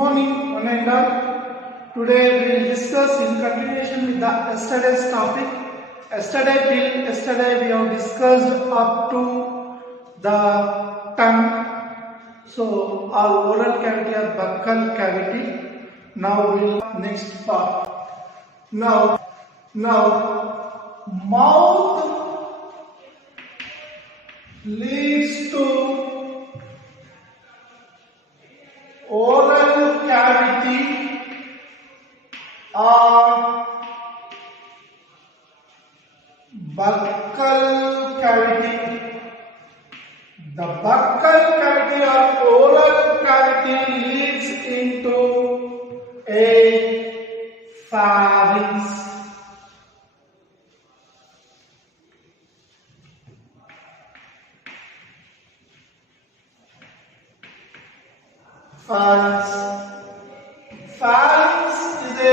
morning, one and all. Today we will discuss in continuation with the yesterday's topic. Yesterday we have discussed up to the tongue. So our oral cavity or buccal cavity. Now we will next part. Now mouth leads to oral cavity or buccal cavity. The buccal cavity or oral cavity leads into a pharynx. Pharynx is a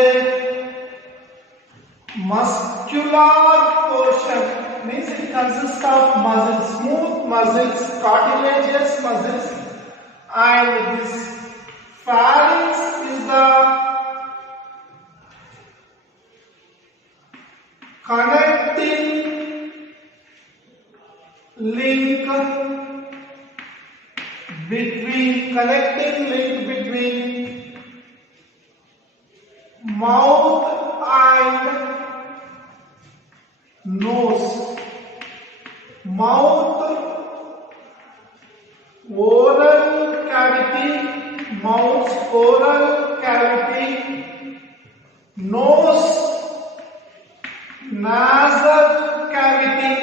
muscular portion, means it consists of muscles, smooth muscles, cartilaginous muscles, and this pharynx is the connecting link between mouth and nose. Mouth oral cavity, mouth's oral cavity, nose nasal cavity.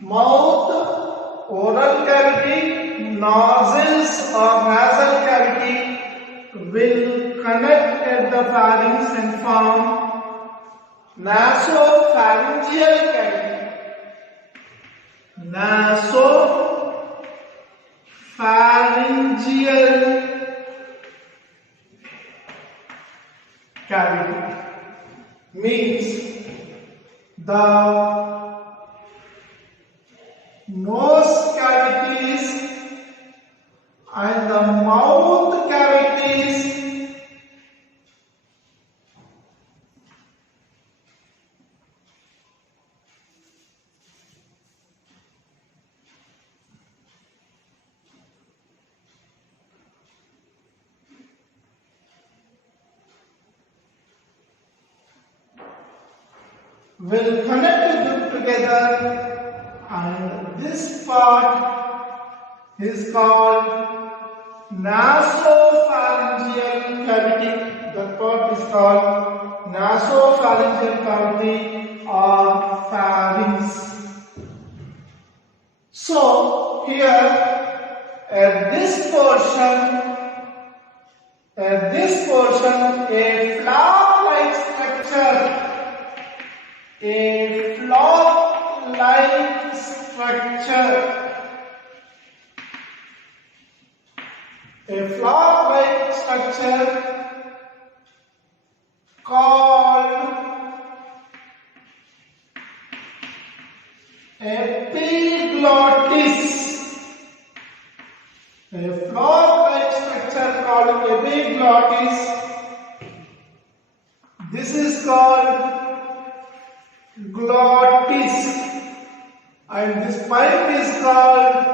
Mouth oral cavity, nostrils or nasal cavity will connect at the pharynx and form nasopharyngeal cavity. Nasopharyngeal cavity means the nose cavities and the mouth cavities will connect them together, and this part is called nasopharyngeal cavity. That part is called nasopharyngeal cavity or pharynx. So here at this portion a flap-like structure. A flap-like structure called epiglottis. A flap-like structure called epiglottis. This is called glottis, and this pipe is called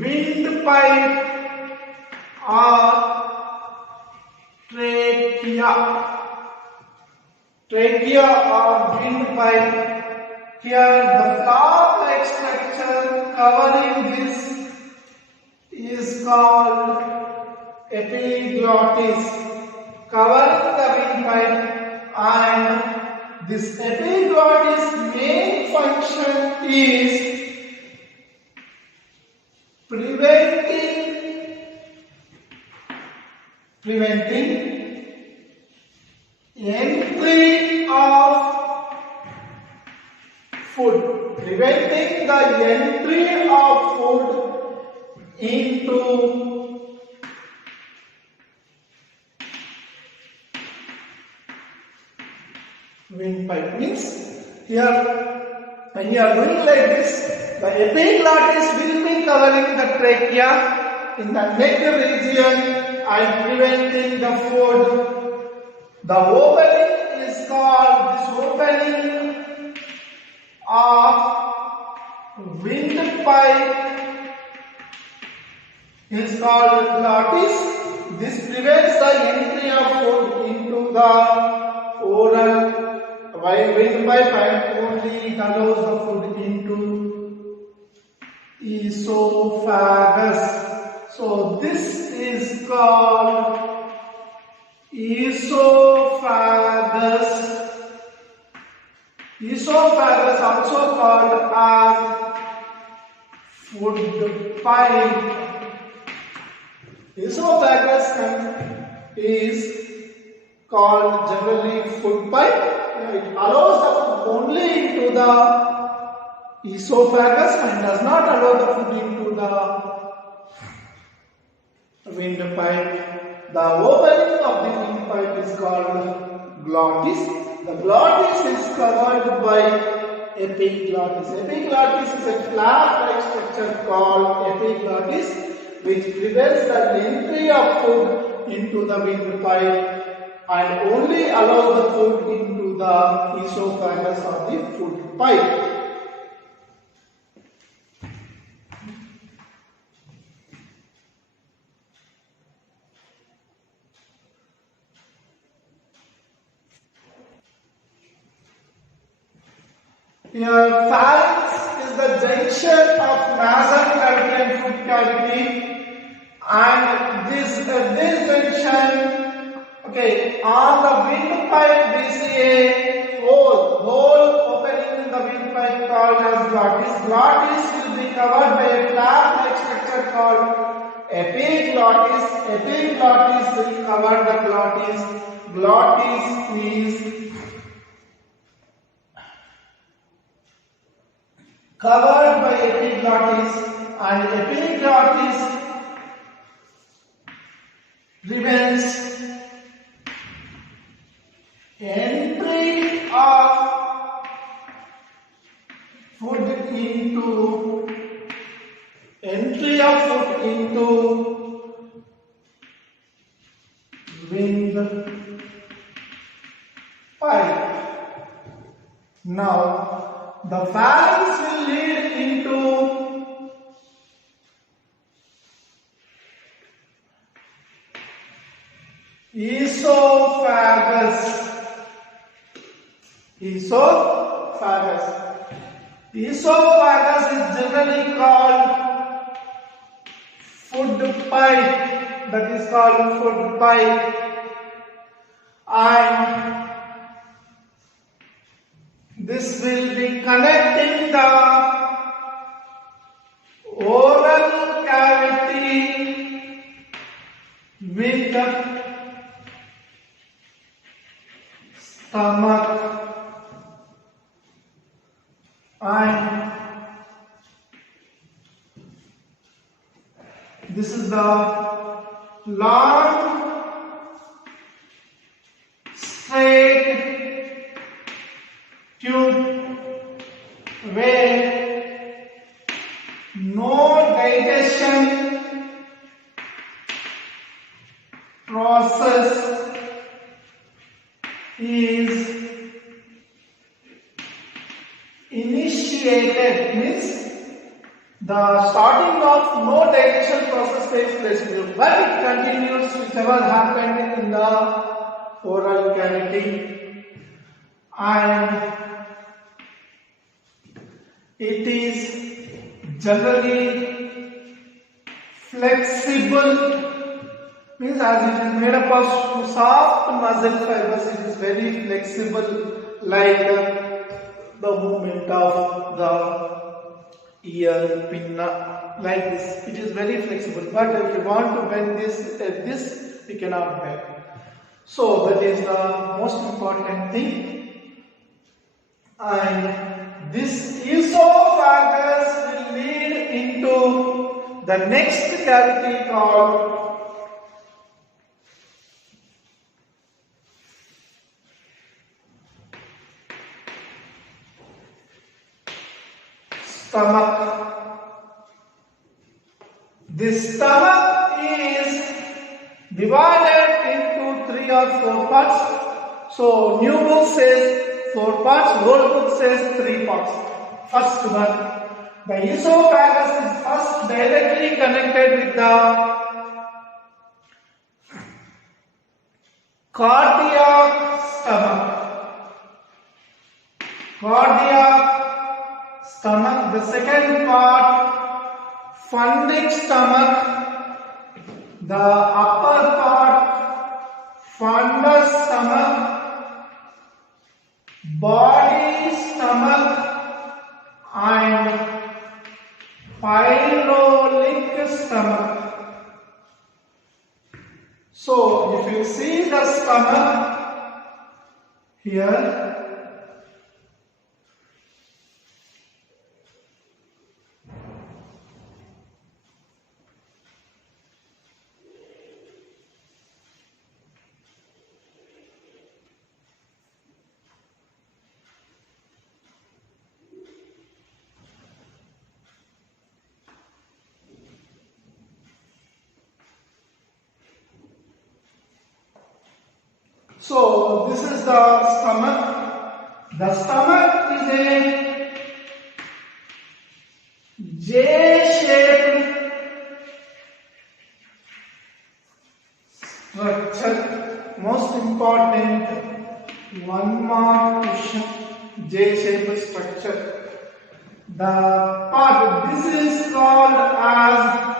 windpipe or trachea. Trachea or windpipe. Here the flap-like structure covering this is called epiglottis, covering the windpipe. And this epiglottis main function is preventing entry of food, preventing the entry of food into windpipe. Means here when you are doing like this, the epiglottis will be covering the trachea in the neck region and preventing the food. The opening is called, this opening of windpipe is called glottis. This prevents the entry of food into the oral windpipe and only it allows the food into esophagus. So this is called esophagus. Esophagus also called as food pipe. Esophagus is called generally food pipe. It allows the food only into the esophagus and does not allow the food into the windpipe. The opening of the windpipe is called glottis. The glottis is covered by epiglottis. Epiglottis is a flap-like structure called epiglottis, which prevents the entry of food into the windpipe and only allows the food into the esophagus of the food pipe. Here, pharynx is the junction of nasal cavity and food cavity, and this junction, okay, on the windpipe we see a hole opening in the windpipe called as glottis. Glottis will be covered by a flap-like structure called epiglottis. Epiglottis will cover the glottis. Glottis is covered by epiglottis, and epiglottis prevents entry of food into windpipe. Now the pharynx will lead into esophagus. Esophagus is generally called food pipe. That is called food pipe. And this will be connecting the oral cavity with the stomach, and this is the long straight tube where no digestion process is initiated, means the starting of no digestion process takes place, but it continues whichever happened in the oral cavity, and it is generally flexible, means as it is made up of soft muscle fibers, it is very flexible, like the movement of the ear pin, like this. It is very flexible, but if you want to bend this, you cannot bend. So that is the most important thing. And this esophagus will lead into the next cavity called stomach. This stomach is divided into 3 or 4 parts. So new book says 4 parts, old book says 3 parts. First one, the esophagus is first directly connected with the cardiac stomach. Cardiac stomach. The second part, fundic stomach. The upper part, fundus stomach, body stomach, and pyloric stomach. So, if you see the stomach here, so this is the stomach. The stomach is a J-shaped structure. Most important, one more question, J-shaped structure. The part, this is called as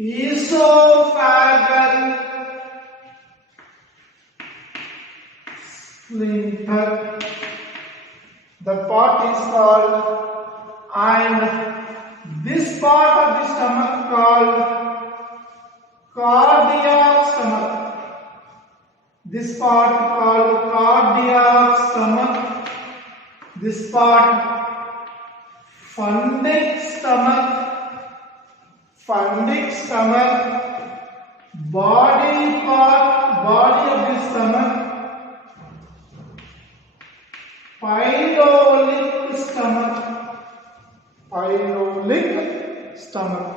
esophageal sphincter. The part is called, and this part of the stomach called cardiac stomach. This part called cardiac stomach. This part fundic stomach. Fundic stomach, body part, body of the stomach, pyloric stomach, pyloric stomach.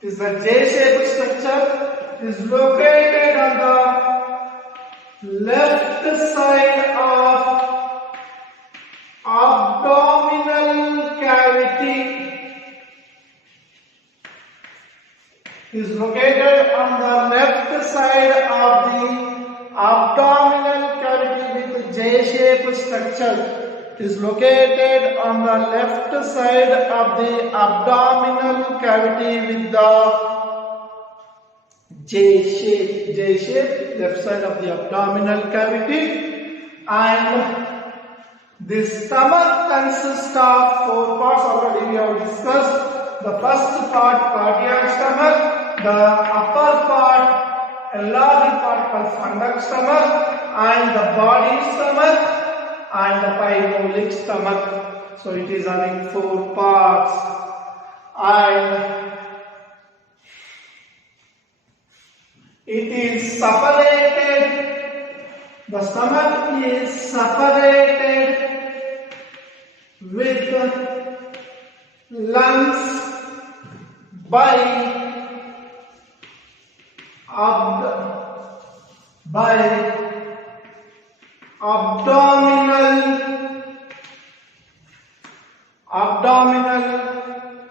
Is the J-shaped structure, is located on the left side of abdominal cavity. Is located on the left side of the abdominal cavity with J-shaped structure. Is located on the left side of the abdominal cavity with the J-shape. J-shape, left side of the abdominal cavity. And the stomach consists of 4 parts. Already we have discussed. The first part, cardiac stomach. The upper part, a large part called fundus stomach, and the body stomach, and the pyloric stomach. So it is having 4 parts. And it is separated. The stomach is separated with lungs by abdominal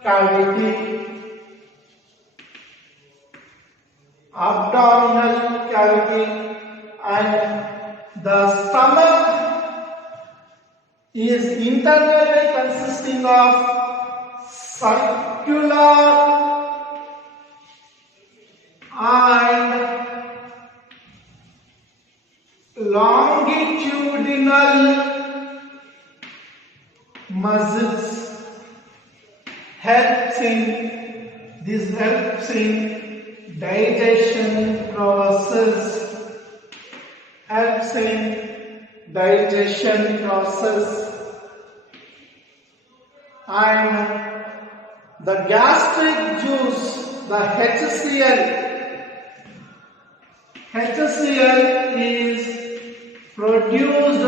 cavity. Abdominal cavity, and the stomach is internally consisting of circular and longitudinal muscles helps in digestion process, helps in digestion process, and the gastric juice, the HCl is produced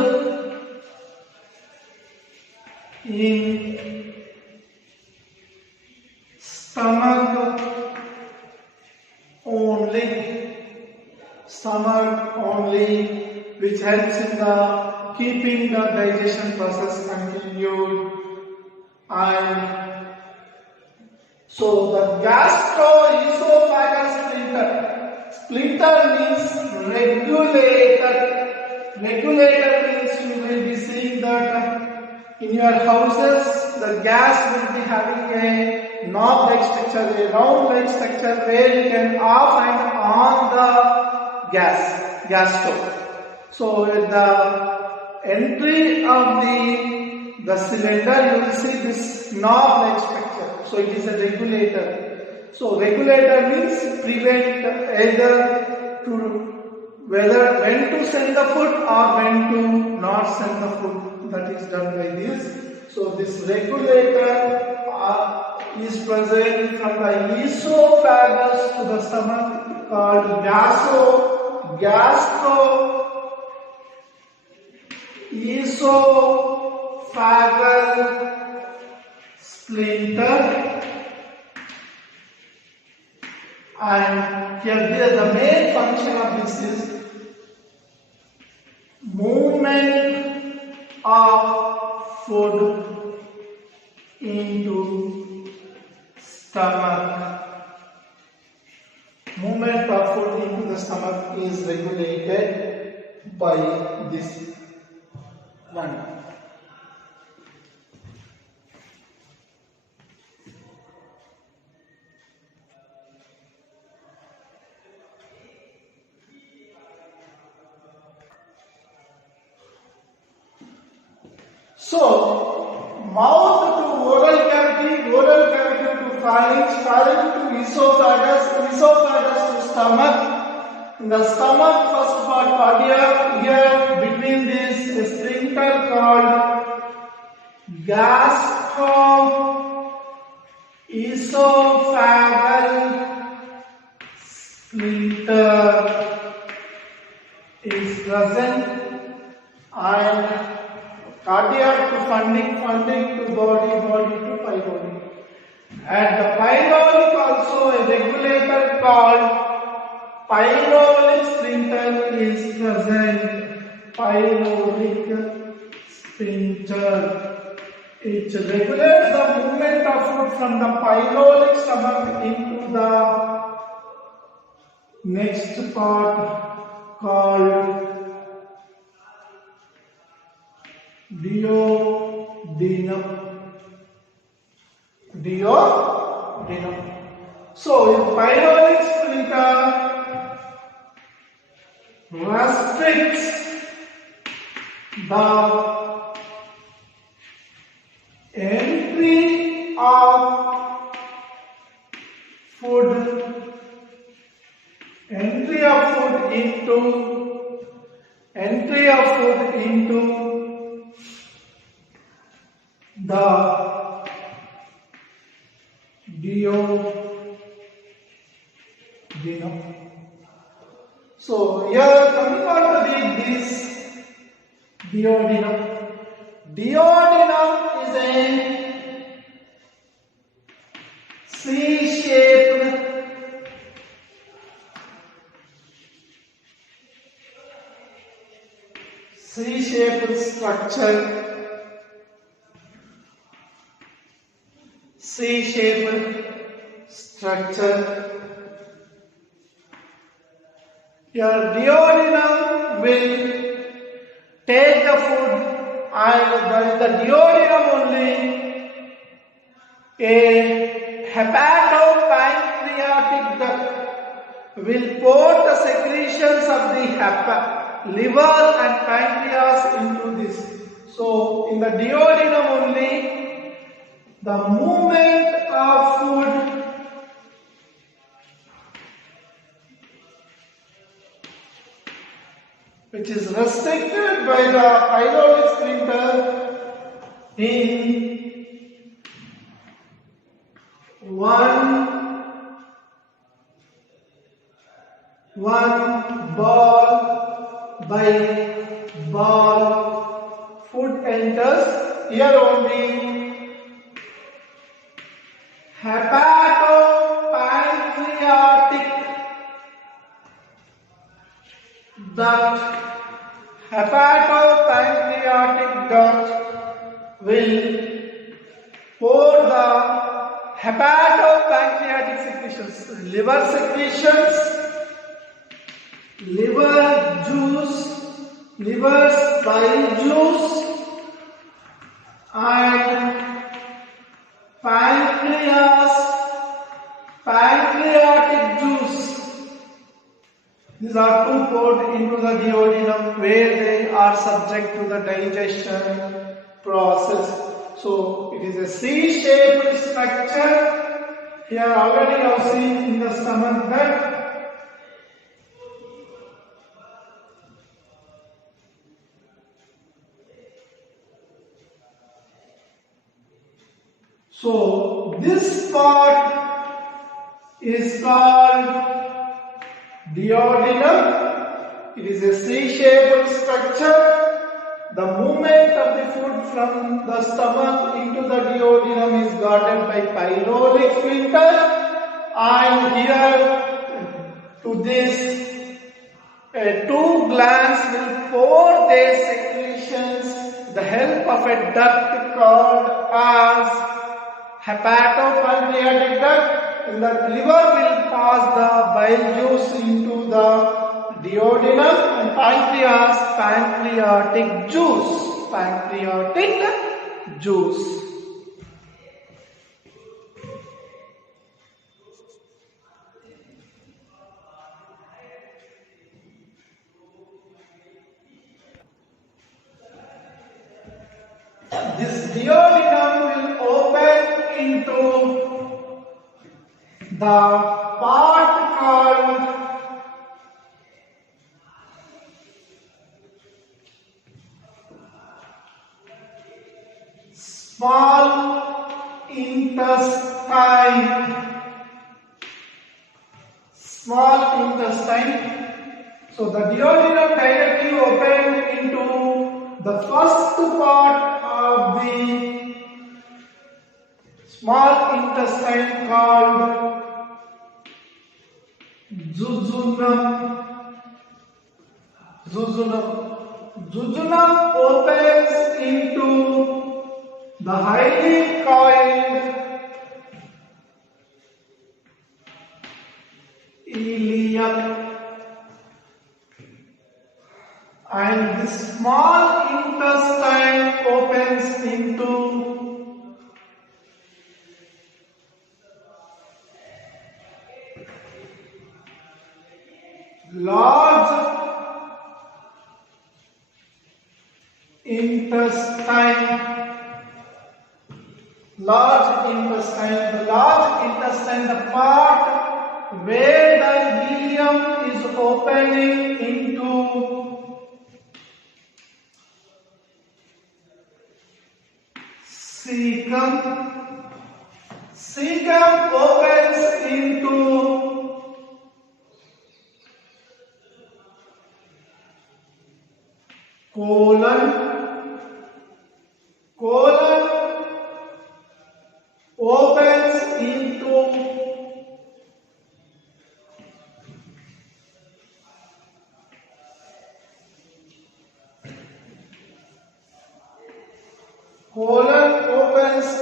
in stomach only, which helps in the keeping the digestion process continued. And so the gastroesophageal splinter means regulator. Regulator means you will be seeing that in your houses the gas will be having a knob-like structure, a round-like structure where you can off and on the gas stove. So at the entry of the cylinder, you will see this knob-like structure. So it is a regulator. So regulator means prevent either to whether when to send the food or when to not send the food. That is done by this. So this regulator is present from the esophagus to the stomach called gastroesophageal splinter. And here the main function of this is movement of food into stomach. Movement of food into the stomach is regulated by this one. So, mouth to oral cavity to pharynx, pharynx to esophagus, esophagus to stomach. In the stomach, first part cardiac, here between this a sphincter called gastroesophageal sphincter is present, and cardiac to funding to body to pyloric. At the pyloric also a regulator called pyloric sphincter is present. Pyloric sphincter. It regulates the movement of food from the pyloric stomach into the next part called duodenum. So, in pyloric sphincter restricts the entry of food into the duodenum. So here coming on to this duodenum. Duodenum is a C-shaped structure. Your duodenum will take the food, and the duodenum only a hepatopancreatic duct will pour the secretions of the liver and pancreas into this. So in the duodenum only, the movement of food which is restricted by the pyloric sphincter in one ball by Here only hepatopancreatic duct, hepatopancreatic duct will pour the hepatopancreatic secretions, liver secretions, liver juice, liver's bile juice, and pancreatic juice. These are two poured into the duodenum where they are subject to the digestion process. So it is a C-shaped structure. Here already you have seen in the stomach that so this part is called duodenum. It is a C-shaped structure. The movement of the food from the stomach into the duodenum is guarded by pyloric sphincter, and here to this two glands will pour their secretions with the help of a duct called as hepatopancreatic duct. And the liver will pass the bile juice into the duodenum, and pancreas pancreatic juice. This duodenum will open into the part called small intestine. So the duodenum directly opened into the first part of the small intestine called jejunum. Jejunum opens into the highly coiled ileum, and the small intestine opens into large intestine. The large intestine, the part where the ileum is opening into cecum. Cecum opens into colon. Colon opens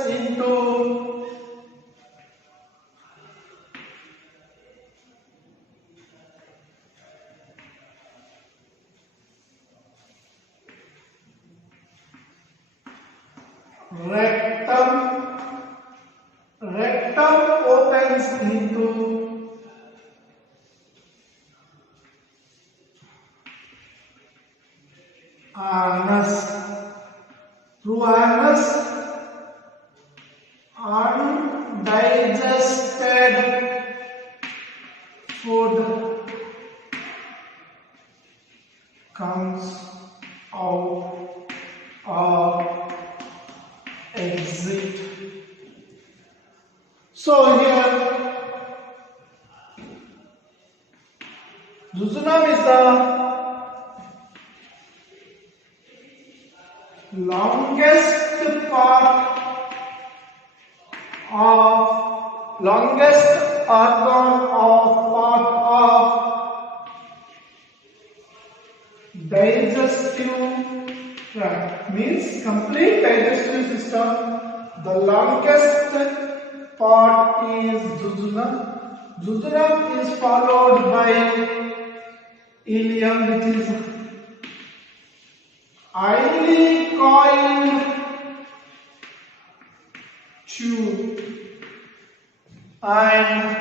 into rectum. Rectum opens into anus. Through anus, undigested food comes out or exit. So here jejunum is the longest part of longest organ of part of digestive tract, means complete digestive system. The longest part is jejunum. Jejunum is followed by ileum, which is highly coiled tube, and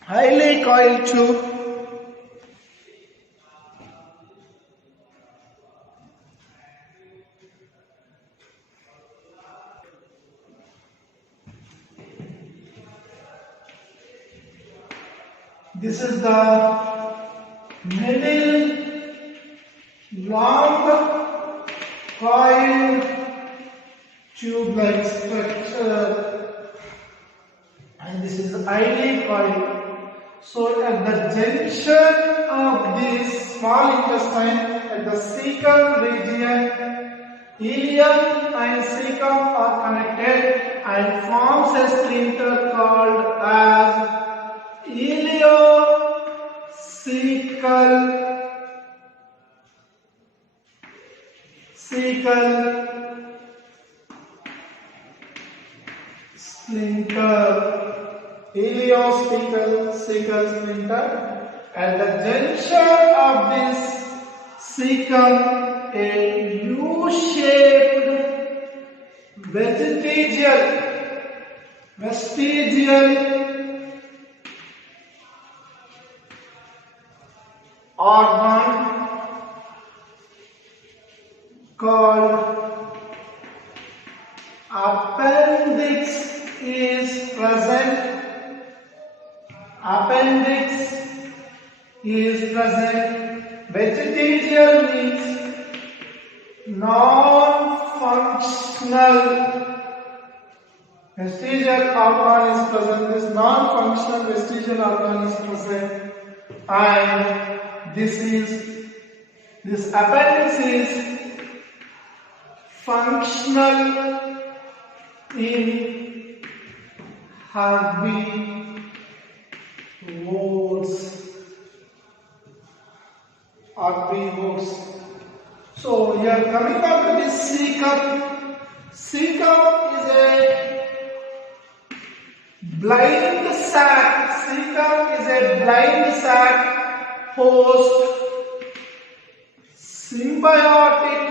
highly coiled tube this is the middle long coiled tube-like structure, and this is highly coiled. So at the junction of this small intestine, at the cecum region, ileum and cecum are connected and forms a sphincter called as ileocecal sphincter, ileocecal sphincter. At the junction of this cecum, a U-shaped vestigial organ called appendix is present. Vestigial means non-functional. Vestigial organ is present. This non-functional vestigial organ is present, and this appendix is functional in herbivores. So we are coming up to this cecum. Cecum is a blind sac. Cecum is a blind sac host symbiotic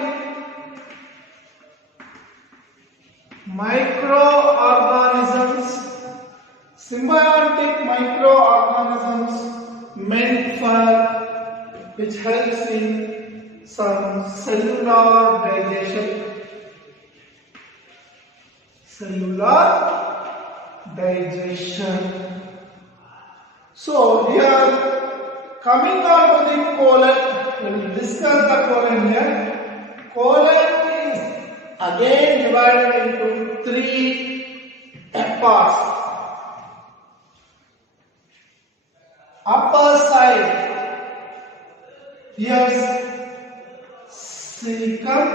microorganisms meant for, which helps in some cellular digestion. So we are coming on to the colon. We will discuss the colon here. Colon is again divided into three parts. Upper side, here's cecum,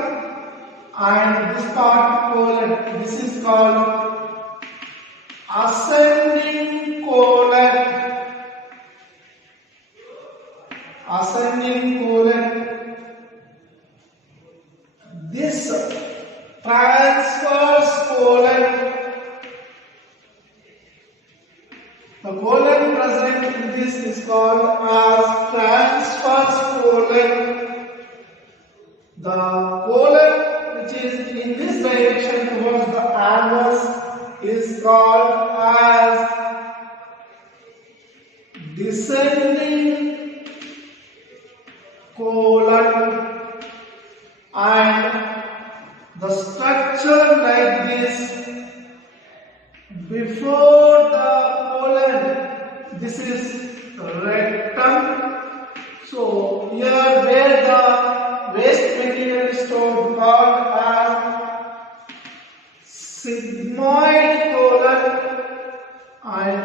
and this part colon. This is called ascending colon. This transverse colon. The colon present in this is called as transverse colon. The colon which is in this direction towards the anus is called as descending colon, and the structure like this before the colon, this is rectum. So here where the waste material is stored called as sigmoid colon, and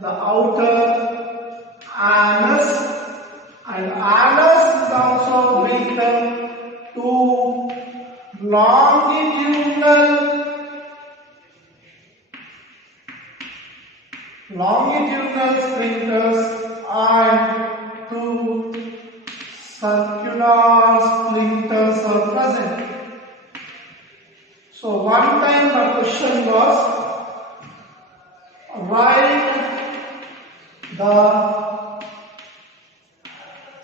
the outer anus, and anus is also rectum longitudinal splinters and two circular splinters are present. So one time the question was, write the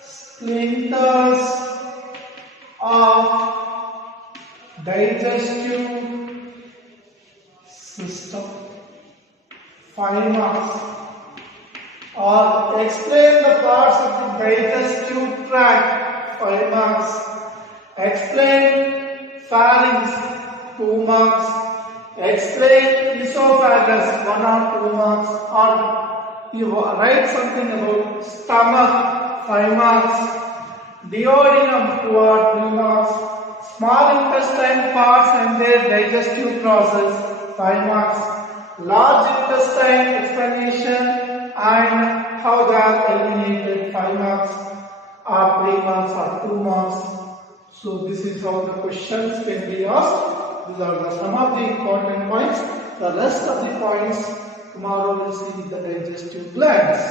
splinters of digestive system. 5 marks. Or explain the parts of the digestive tract. 5 marks. Explain pharynx. 2 marks. Explain esophagus. 1 or 2 marks. Or you write something about stomach. 5 marks. Duodenum. 2 or 3 marks. Small intestine parts and their digestive process. 5 marks. Large intestine explanation and how they are eliminated. 5 marks. Or 3 marks or 2 marks. So this is how the questions can be asked. These are some of the important points. The rest of the points tomorrow we'll see the digestive glands.